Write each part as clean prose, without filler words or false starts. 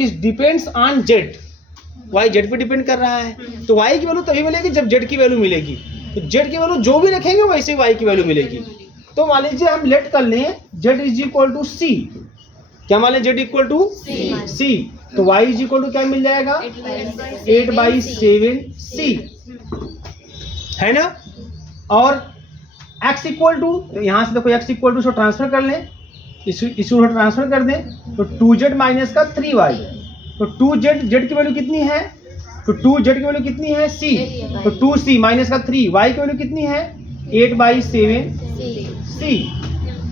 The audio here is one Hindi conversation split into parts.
Is depends on Z, Y Z पे डिपेंड कर रहा है, तो वाई की वैल्यू तभी मिलेगी जब जेड की वैल्यू मिलेगी। तो जेड की वैल्यू जो भी रखेंगे वैसे ही वाई की वैल्यू मिलेगी। तो मान लीजिए हम लेट कर लें जेड इज इक्वल टू सी, क्या मान लें जेड इक्वल टू सी, तो वाई इज इक्वल टू क्या मिल जाएगा 8/7 सी, है ना। और x इक्वल टू, तो यहाँ से देखो x इक्वल टू इसको ट्रांसफर कर लें, इसको ट्रांसफर कर दें तो 2z माइनस का 3y, तो 2z जेड की वैल्यू कितनी है, तो 2z की वैल्यू कितनी है c, तो 2c माइनस का 3y की वैल्यू कितनी है 8/7 c,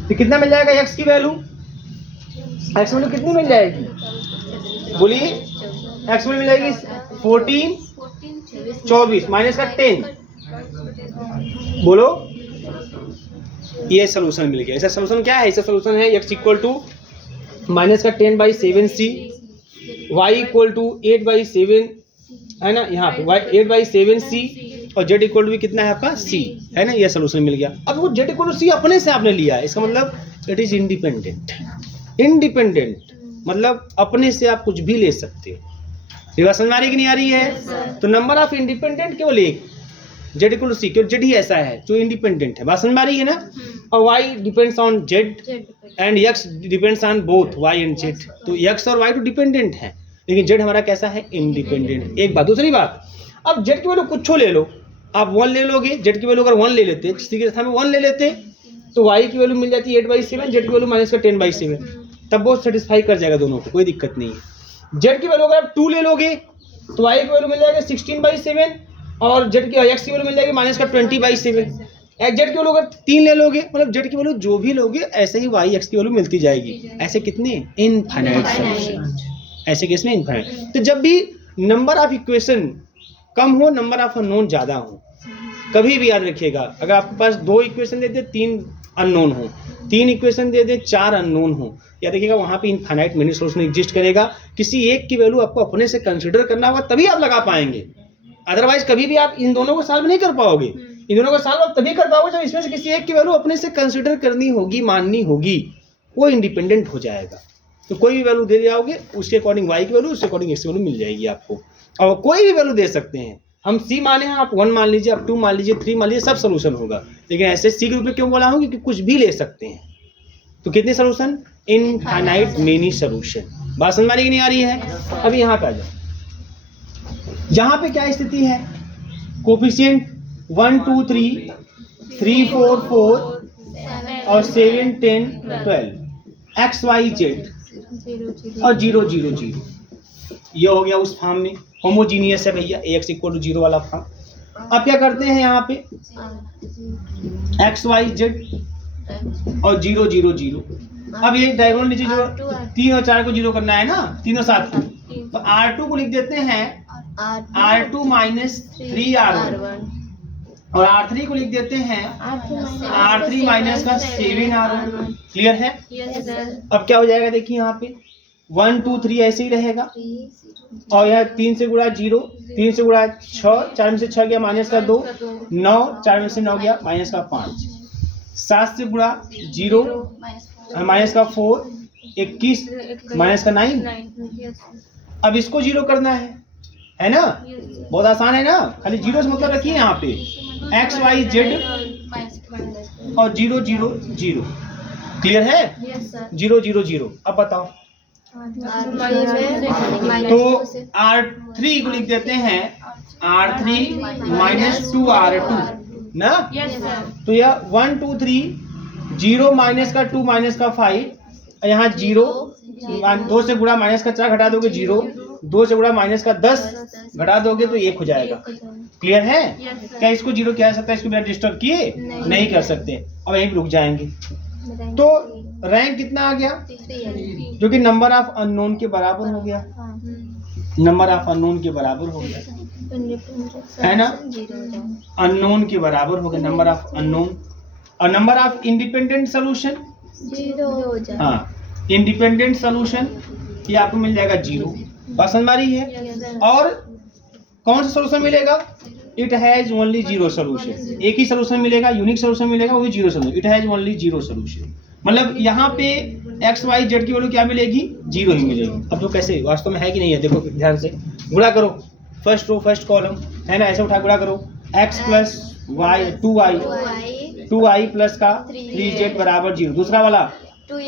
तो कितना मिल जाएगा x की वैल्यू, x वैल्यू कितनी मिल जाएगी, बोलिए x वैल्यू मिल जाएगी 14 24 माइनस का 10, बोलो ये सोल्यूशन मिल गया। ऐसा सोल्यूशन क्या है, ऐसा सोल्यूशन है x इक्वल टू माइनस का 10/7 c, y इक्वल टू 8/7, है ना, यहाँ पे y 8/7 c और z इक्वल टू भी कितना है आपका c, है ना, ये सोल्यूशन मिल गया। अब वो z इक्वल टू c अपने से आपने लिया है, इसका मतलब इट इज इंडिपेंडेंट, इंडिपेंडेंट मतलब अपने से आप कुछ भी ले सकते हो। ये समझ में आ रही कि नहीं आ रही है। तो नंबर ऑफ इंडिपेंडेंट केवल एक, जेड इक्वल टू सी, क्योंकि जेड ही ऐसा है जो इंडिपेंडेंट है, बात समझ में आ रही है ना। और Y depends on Z and X depends on both Y and Z, तो एक्स और वाई तो डिपेंडेंट है, लेकिन जेड हमारा कैसा है, इंडिपेंडेंट। एक बात। दूसरी बात, अब जेड की वैल्यू कुछ ले लो, आप 1 ले लोगे, जेड की वैल्यू अगर 1 ले लेते, किसी के स्थान में 1 ले लेते, तो वाई की वैल्यू मिल जाती है 8/7, जेड की वैल्यू माइनस का 10/7, तब वो सेटिस्फाई कर जाएगा दोनों को, कोई दिक्कत नहीं है। जेड की वैल्यू अगर आप 2 ले लोगे तो वाई की वैल्यू मिल जाएगा 16/7 और जेड की एक्स की वैल्यू मिल जाएगी माइनस का 20/7। जेड की वैल्यू अगर 3 ले लोगे, मतलब जेड की वैल्यू जो भी लोगे ऐसे ही वाई एक्स की वैल्यू मिलती जाएगी। ऐसे कितने, इनफाइनाइट सॉल्यूशन, ऐसे केस में इनफाइनाइट। तो जब भी नंबर ऑफ इक्वेशन कम हो, नंबर ऑफ अननोन ज्यादा हो, कभी भी याद रखिएगा, अगर आपके पास 2 इक्वेशन दे दे 3 अननोन हो, 3 इक्वेशन दे दे 4 अननोन हो, याद रखिएगा वहां पे इनफाइनाइट मेनी सॉल्यूशन एग्जिस्ट करेगा। किसी एक की वैल्यू आपको अपने से कंसीडर करना होगा तभी आप लगा पाएंगे, अदरवाइज कभी भी आप इन दोनों को सॉल्व नहीं कर पाओगे। इन दोनों को सॉल्व आप तभी कर पाओगे जब इसमें से किसी एक की वैल्यू अपने से कंसीडर करनी होगी, माननी होगी, वो इंडिपेंडेंट हो जाएगा। तो कोई भी वैल्यू दे जाओगे, उसके अकॉर्डिंग वाई की वैल्यू, उसके अकॉर्डिंग एक्स की वैल्यू मिल जाएगी आपको। और कोई भी वैल्यू दे सकते हैं, हम सी माने हैं, आप 1 मान लीजिए, आप 2 मान लीजिए, 3 मान लीजिए, सब सोल्यूशन होगा। लेकिन ऐसे सी के रूप में क्यों बोला हूँ, क्योंकि कुछ भी ले सकते हैं। तो कितने सोल्यूशन, इनफाइनाइट मेनी सोल्यूशन। बात समझ में आ रही कि नहीं आ रही है। अभी यहाँ पे आ जाओ, यहाँ पे क्या स्थिति है, कोफिशिएंट 1 2 3 3 4 4 और 7 10 12 एक्स वाई जेड और 0 0 0, ये हो गया उस फॉर्म में, होमोजीनियस है भैया, एक्स इक्वल टू 0 वाला फॉर्म। अब क्या करते हैं यहाँ पे एक्स वाई जेड और 0 0 0, अब ये डायगोनल नीचे जो 3 और 4 को 0 करना है ना, तीनों साथ को, तो R2 को लिख देते हैं R2 माइनस 3R1 और R3 को लिख देते हैं R3 माइनस का 7R1। क्लियर है। अब क्या हो जाएगा, देखिए यहाँ पे 1 2 3 ऐसे ही रहेगा, और यह 3 से गुणा 0, 3 से गुणा 6, 4 में से 6 गया माइनस का 2, 9, 4 में से 9 गया माइनस का 5, 7 से गुणा 0 माइनस का 4, 21 माइनस का 9। अब इसको 0 करना है ना, बहुत आसान है ना, खाली 0 से मतलब रखिए यहाँ पे एक्स वाई जेड और 0 0 0। क्लियर है, 0 0 0। अब बताओ, तो R3 को लिख देते हैं R3 माइनस 2R2 ना, तो यह 1 2 3 0 माइनस का 2 माइनस का 5, यहाँ 0, 2 से गुणा माइनस का 4 घटा दोगे 0, 2 से गुणा माइनस का 10 घटा दोगे तो 1 हो जाएगा। क्लियर है। क्या इसको 0 किया जा सकता है, इसको बिना डिस्टर्ब किए नहीं कर सकते। अब यहीं रुक जाएंगे, तो रैंक कितना आ गया, जो कि नंबर ऑफ अननोन के बराबर हो गया, नंबर ऑफ अननोन के बराबर हो गया, है ना, अननोन के बराबर हो गया नंबर ऑफ अननोन। और नंबर ऑफ इंडिपेंडेंट सोल्यूशन 0, हाँ, इंडिपेंडेंट सोल्यूशन ये आपको मिल जाएगा 0। बात समझ में आ रही है। और कौन सा सोल्यूशन मिलेगा, इट हैज ओनली 0 सोल्यूशन, एक ही सोल्यूशन मिलेगा, यूनिक सोल्यूशन मिलेगा, वो भी 0 solution, it has only 0 solution. मतलब यहाँ पे एक्स वाई जेड की वैल्यू क्या मिलेगी, 0 ही मिलेगी। अब तो कैसे वास्तव में है कि नहीं है, देखो ध्यान से गुणा करो, फर्स्ट रो फर्स्ट कॉलम है ना, ऐसे उठा गुणा करो, x plus Y 2i plus का 3z बराबर 0, दूसरा वाला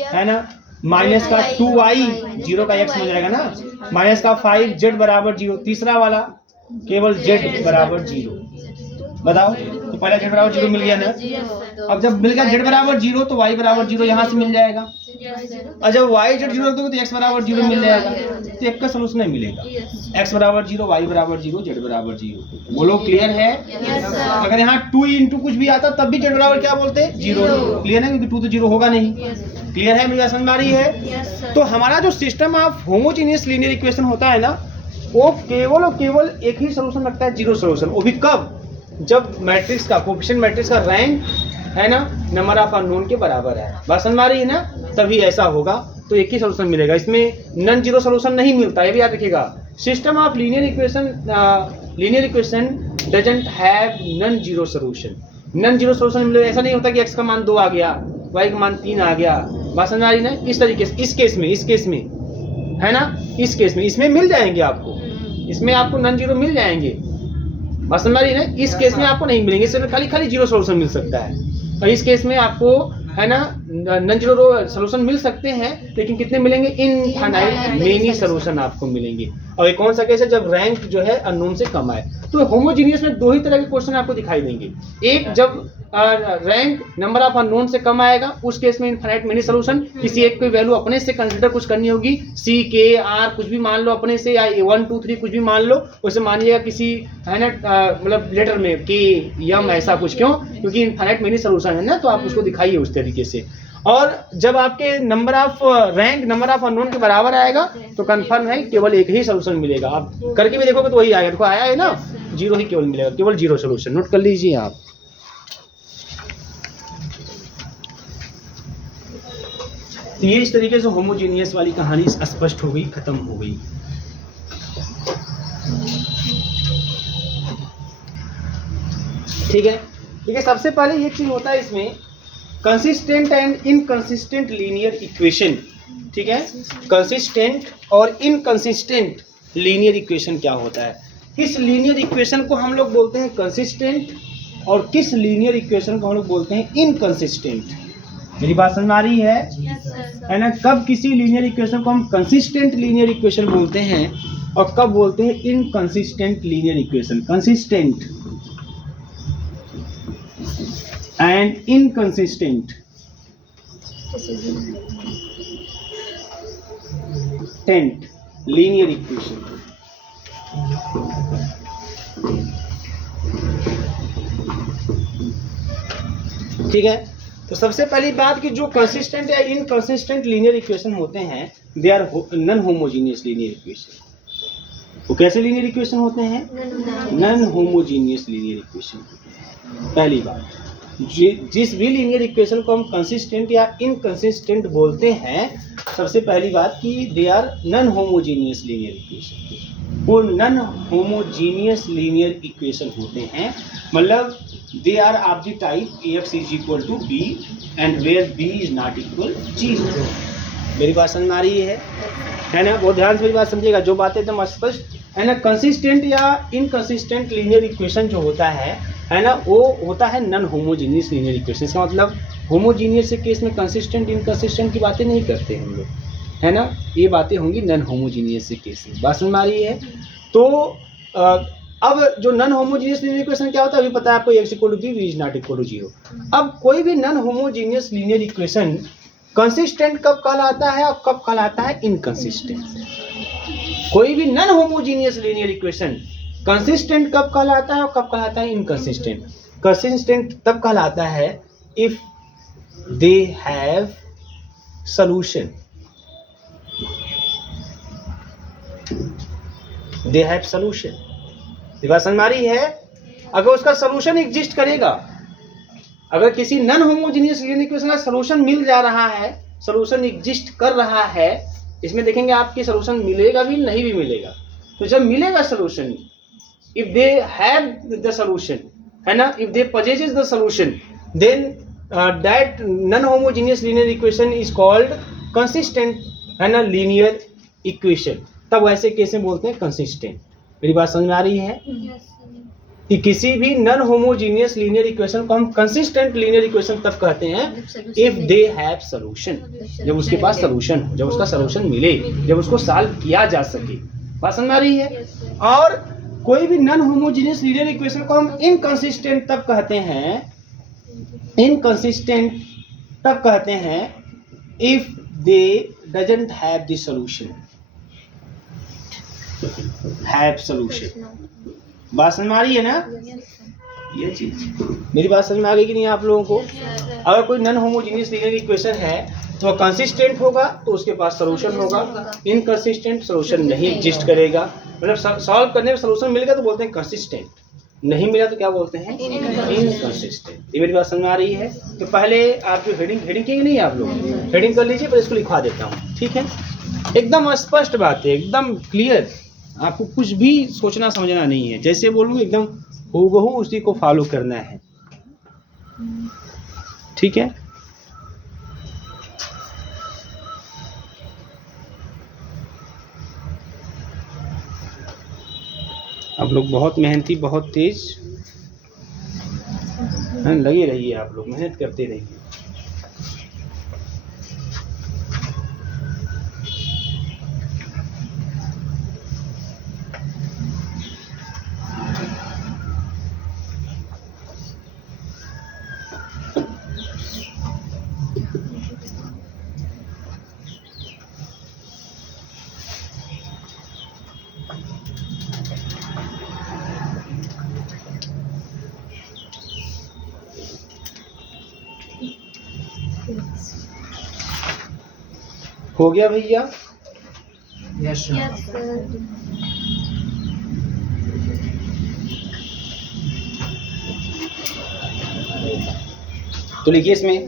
है ना माइनस का 2i 0 का x हो जाएगा ना, माइनस का 5z बराबर 0, तीसरा वाला केवल z बराबर 0। बताओ, तो पहला z बराबर 0 मिल गया ना। अब जब मिल गया z बराबर 0 तो y बराबर 0 यहाँ से मिल जाएगा, और जब y z 0 रख दोगे तो x बराबर 0 मिल जाएगा, तो एक का सोल्यूशन नहीं मिलेगा। x बराबर 0, y बराबर 0, z बराबर 0। बोलो क्लियर है? अगर यहाँ 2 इंटू कुछ भी आता तब भी z बराबर क्या बोलते हैं, 0। क्लियर है, क्योंकि 2 तो 0 होगा नहीं। क्लियर है, मेरी बात समझ में आ रही है? तो हमारा जो system of homogeneous linear equation होता है ना, वो केवल और केवल एक ही सोल्यूशन रखता है, 0 सोल्यूशन। वो भी कब, जब मैट्रिक्स का कोएफिशिएंट मैट्रिक्स का रैंक है ना नंबर ऑफ अननोन के बराबर है। बात समझ में आ रही है ना? तभी ऐसा होगा, तो एक ही सोल्यूशन मिलेगा, इसमें नॉन जीरो सोल्यूशन नहीं मिलता, ये भी याद रखिएगा। System of linear equation doesn't have non zero solution. Non zero solution मिलेगा, ऐसा नहीं होता कि x का मान 2 आ गया, y का मान 3 आ गया। बात समझ आ रही ना? इस तरीके से इस केस में है ना, इस केस में इसमें मिल जाएंगे आपको, इसमें आपको नॉन जीरो मिल जाएंगे। बात समझ आ रही है ना? इस केस में आपको नहीं मिलेंगे, इसमें खाली जीरो सोल्यूशन मिल सकता है, और इस केस में आपको है ना नॉन जीरो सोल्यूशन मिल सकते हैं, लेकिन कितने मिलेंगे, इनफाइनाइट मेनी सोल्यूशन आपको मिलेंगे। और ये कौन सा केस है, जब रैंक जो है अननोन से कम आए। तो होमोजीनियस में 2 ही तरह के क्वेश्चन आपको दिखाई देंगे, एक जब रैंक नंबर ऑफ अननोन से कम आएगा, उस केस में इनफाइनाइट मेनी सोल्यूशन, किसी एक कोई वैल्यू अपने से कंसीडर कुछ करनी होगी, सी के आर कुछ भी मान लो अपने से, या 1 2 3 कुछ भी मान लो, उसे मानिएगा किसी है ना मतलब लेटर में के यम ऐसा कुछ, क्यों, क्योंकि इनफाइनाइट मेनी सोल्यूशन है ना, तो आप उसको दिखाइए उस तरीके से। और जब आपके number of rank number of unknown के बराबर आएगा तो कंफर्म है केवल एक ही सोल्यूशन मिलेगा। आप करके भी देखोगे तो वही आएगा, देखो आया है ना, 0 ही केवल मिलेगा, केवल 0 सोल्यूशन। नोट कर लीजिए आप। तो ये इस तरीके से होमोजेनियस वाली कहानी स्पष्ट हो गई, खत्म हो गई। ठीक है, सबसे पहले ये चीज होता है इसमें consistent and inconsistent linear equation. ठीक है, कंसिस्टेंट और इनकंसिस्टेंट लीनियर इक्वेशन क्या होता है, किस लीनियर इक्वेशन को हम लोग बोलते हैं कंसिस्टेंट और किस लीनियर इक्वेशन को हम लोग बोलते हैं इनकंसिस्टेंट। मेरी बात समझ में आ रही है ना? कब किसी लीनियर इक्वेशन को हम कंसिस्टेंट लीनियर इक्वेशन बोलते हैं और कब बोलते हैं inconsistent linear equation. Consistent and inconsistent linear equation. ठीक है, तो सबसे पहली बात कि जो कंसिस्टेंट या इनकंसिस्टेंट लीनियर इक्वेशन होते हैं, they are non homogeneous linear equation. वो कैसे लीनियर इक्वेशन होते हैं, नॉन होमोजीनियस लीनियर इक्वेशन। पहली बात, जिस भी लीनियर इक्वेशन को हम कंसिस्टेंट या इनकंसिस्टेंट बोलते हैं, सबसे पहली बात कि they are non homogeneous linear equation. वो नॉन होमोजीनियस लीनियर इक्वेशन होते हैं, मतलब they are of the type ax is equal to b and where b is not equal 0। मेरी बात समझ में आ रही है ना? बहुत ध्यान से मेरी बात समझिएगा, जो बातें एकदम स्पष्ट है ना। कंसिस्टेंट या इनकंसिस्टेंट लीनियर इक्वेशन जो होता है ना, वो होता है नॉन होमोजीनियस लीनियर इक्वेशन। इसका मतलब होमोजीनियस के केस में कंसिस्टेंट इनकंसिस्टेंट की बातें नहीं करते हम लोग, है ना, ये बातें होंगी नॉन होमोजीनियस के केस में। बात समझ में आ रही है? तो अब जो नॉन होमोजीनियस लीनियर इक्वेशन क्या होता है, अभी पता है आपको, x equal to b, v is not equal to 0। अब कोई भी non homogeneous linear equation consistent कब कहलाता है और कब कहलाता है इनकंसिस्टेंट। कोई भी non homogeneous linear equation consistent कब कहलाता है और कब कहलाता है इनकंसिस्टेंट। कंसिस्टेंट तब कहलाता है if they have solution, they have solution. बात समझ में आ रही है? अगर उसका सोल्यूशन एग्जिस्ट करेगा, अगर किसी नॉन होमोजेनियस लीनियर इक्वेशन का सोल्यूशन मिल जा रहा है, सोल्यूशन एग्जिस्ट कर रहा है, इसमें देखेंगे आपकी सोल्यूशन मिलेगा भी नहीं भी मिलेगा। तो जब मिलेगा solution, if they have the solution, है ना, if they possesses the solution, then that non homogeneous linear equation is called consistent है ना लीनियर इक्वेशन, तब ऐसे केस में बोलते हैं कंसिस्टेंट। मेरी बात समझ में आ रही है कि किसी भी नॉन होमोजीनियस लीनियर इक्वेशन को हम कंसिस्टेंट लीनियर इक्वेशन तब कहते हैं इफ दे हैव सॉल्यूशन, जब उसके पास सॉल्यूशन हो, जब उसका सॉल्यूशन मिले, जब उसको सॉल्व किया जा सके। बात समझ में आ रही है। और कोई भी नॉन होमोजीनियस लीनियर इक्वेशन को हम इनकंसिस्टेंट तब कहते हैं, इनकंसिस्टेंट तब कहते हैं if they doesn't have the solution, have solution. बात समझ में आ रही है ना ये चीज? मेरी बात समझ में आ गई कि नहीं आप लोगों को? अगर कोई नॉन होमोजीनियस लीनियर इक्वेशन है तो कंसिस्टेंट होगा तो उसके पास सॉल्यूशन होगा, इनकंसिस्टेंट सॉल्यूशन नहीं एग्जिस्ट करेगा। मतलब सॉल्व करने में सॉल्यूशन मिल गया तो बोलते हैं कंसिस्टेंट, नहीं मिला तो क्या बोलते हैं? इनकंसिस्टेंट। ये मेरी बात समझ में आ रही है? तो पहले आप जो हेडिंग की नहीं, आप लोग हेडिंग कर लीजिए, पर इसको लिखवा देता हूँ, ठीक है? एकदम स्पष्ट बात है, एकदम क्लियर, आपको कुछ भी सोचना समझना नहीं है, जैसे बोलूँ एकदम हूबहू उसी को फॉलो करना है, ठीक है? आप लोग बहुत मेहनती, बहुत तेज हैं, लगे रहिए, आप लोग मेहनत करते रहिए। हो गया भैया? Yes sir. तो लिखिए इसमें,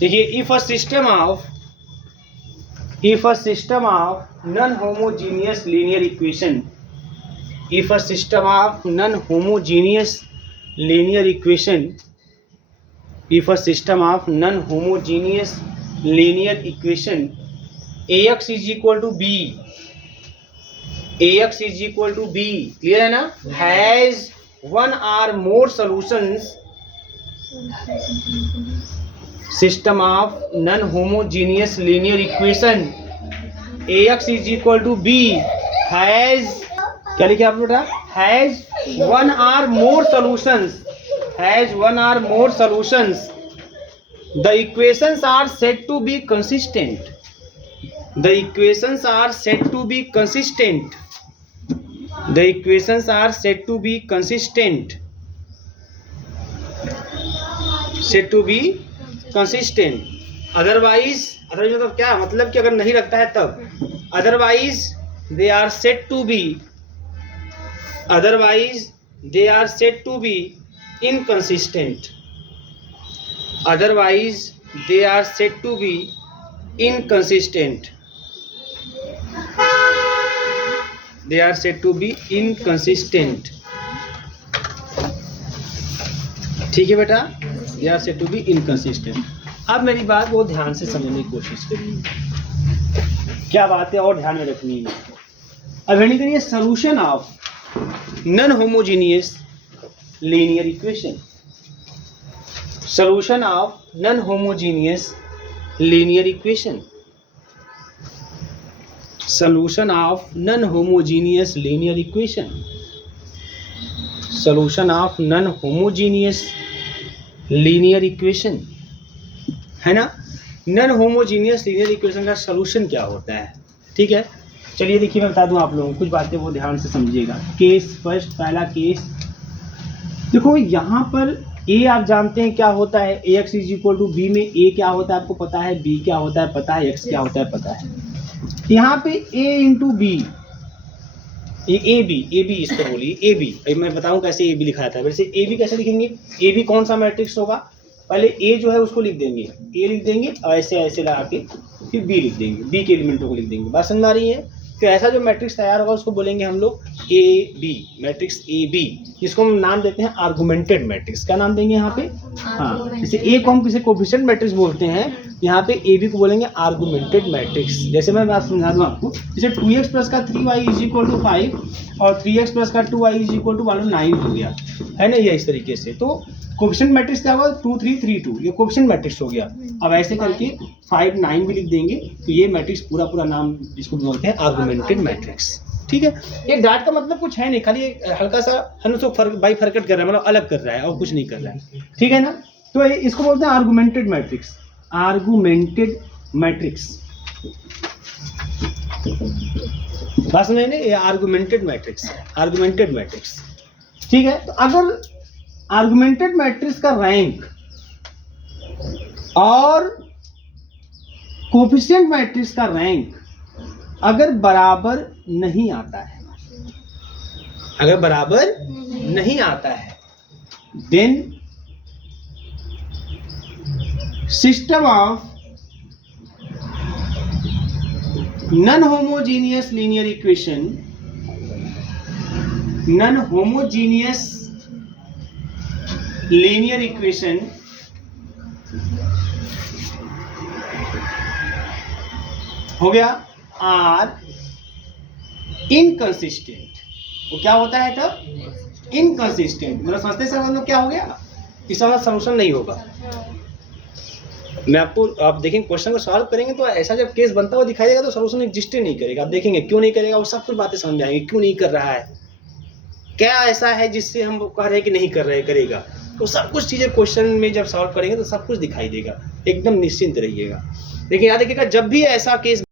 देखिए if a system of non homogeneous linear equation, if a system of non homogeneous linear equation, if a system of non homogeneous linear equation ax is equal to b, ax is equal to b, clear है ना? has one or more solutions, system of non homogeneous linear equation ax is equal to b has, क्या लिखे आप बेटा? has one or more solutions, has one or more solutions, the equations are said to be consistent, the equations are said to be consistent, the equations are said to be consistent, said to be consistent, otherwise मतलब क्या मतलब कि अगर नहीं रखता है तब, otherwise they are said to be, otherwise they are said to be inconsistent, otherwise they are said to be inconsistent, they are said to be inconsistent, ठीक है बेटा? they are said to be inconsistent। अब मेरी बात बहुत ध्यान से समझने की कोशिश करिए, क्या बातें और ध्यान में रखनी है। अब यानी करिए solution of non homogeneous linear equation, solution of non-homogeneous linear equation, solution of non-homogeneous linear equation, solution of non-homogeneous linear equation, है ना? नॉन होमोजीनियस लीनियर इक्वेशन का सॉल्यूशन क्या होता है, ठीक है? चलिए देखिए मैं बता दूं आप लोगों को कुछ बातें, वो ध्यान से समझिएगा। केस फर्स्ट, पहला केस देखो, यहाँ पर ए आप जानते हैं क्या होता है, A X is equal to B में ए क्या होता है आपको पता है, बी क्या होता है पता है, एक्स क्या होता है पता है। यहाँ पे ए इंटू बी, ए बी इस पर बोलिए, ए बी, मैं बताऊँ कैसे ए बी लिखा था। वैसे ए बी कैसे लिखेंगे, ए बी कौन सा मैट्रिक्स होगा, पहले ए जो है उसको लिख देंगे, ए लिख देंगे और ऐसे ऐसे लगा के फिर बी लिख देंगे, बी के एलिमेंटों को लिख देंगे। बात समझ आ रही है? तो ऐसा जो मैट्रिक्स तैयार होगा उसको बोलेंगे हम लोग A B, matrix A B, जिसको हम नाम देते हैं आर्गुमेंटेड मैट्रिक्स। क्या नाम देंगे यहाँ पे? हाँ, जैसे ए को हम किसी कोफिशिएंट मैट्रिक्स बोलते हैं, यहाँ पे ए बी को बोलेंगे आर्गुमेंटेड मैट्रिक्स। जैसे मैं बात समझा दूँ आपको, जैसे 2x प्लस का 3y इज इक्वल टू 5 और 3x प्लस का 2y इज इक्वल टू 9 हो गया, है ना, ये इस तरीके से। तो कोफिशिएंट मैट्रिक्स क्या होगा? 2 3 3 2, ये कोफिशिएंट मैट्रिक्स हो गया। अब ऐसे करके 5 9 भी लिख देंगे, तो ये मैट्रिक्स पूरा नाम इसको बोलते हैं आर्गुमेंटेड मैट्रिक्स। ठीक है, ये डॉट का मतलब कुछ है नहीं, खाली एक हल्का सा है ना, तो बाइफरकेट कर रहा है, मतलब अलग कर रहा है और कुछ नहीं कर रहा है। ठीक है ना, तो इसको बोलते हैं आर्गुमेंटेड मैट्रिक्स, आर्गुमेंटेड मैट्रिक्स। बात समझे ना, ये आर्गुमेंटेड मैट्रिक्स, आर्गुमेंटेड मैट्रिक्स। ठीक है, तो अगर आर्गुमेंटेड मैट्रिक्स का रैंक और कोफिशिएंट मैट्रिक्स का रैंक अगर बराबर नहीं आता है, अगर बराबर नहीं आता है, then system of non homogeneous linear equation, non homogeneous linear equation हो गया आर इनकंसिस्टेंट। वो क्या होता है तब? इनकंसिस्टेंट। मतलब समझते सब हम लोग क्या हो गया, इसका सॉल्यूशन नहीं होगा। मैं आपको, आप देखेंगे क्वेश्चन को सॉल्व करेंगे तो ऐसा जब केस बनता हुआ दिखाई देगा तो सॉल्यूशन एग्जिस्ट नहीं करेगा। आप देखेंगे क्यों नहीं करेगा, वो सब कुछ बातें समझ आएंगे, क्यों नहीं कर रहा है, क्या ऐसा है जिससे हम कह रहे हैं कि नहीं कर रहे, करेगा। तो सब कुछ चीजें क्वेश्चन में जब सॉल्व करेंगे तो सब कुछ दिखाई देगा, एकदम निश्चिंत रहिएगा। लेकिन याद रखिएगा, जब भी ऐसा केस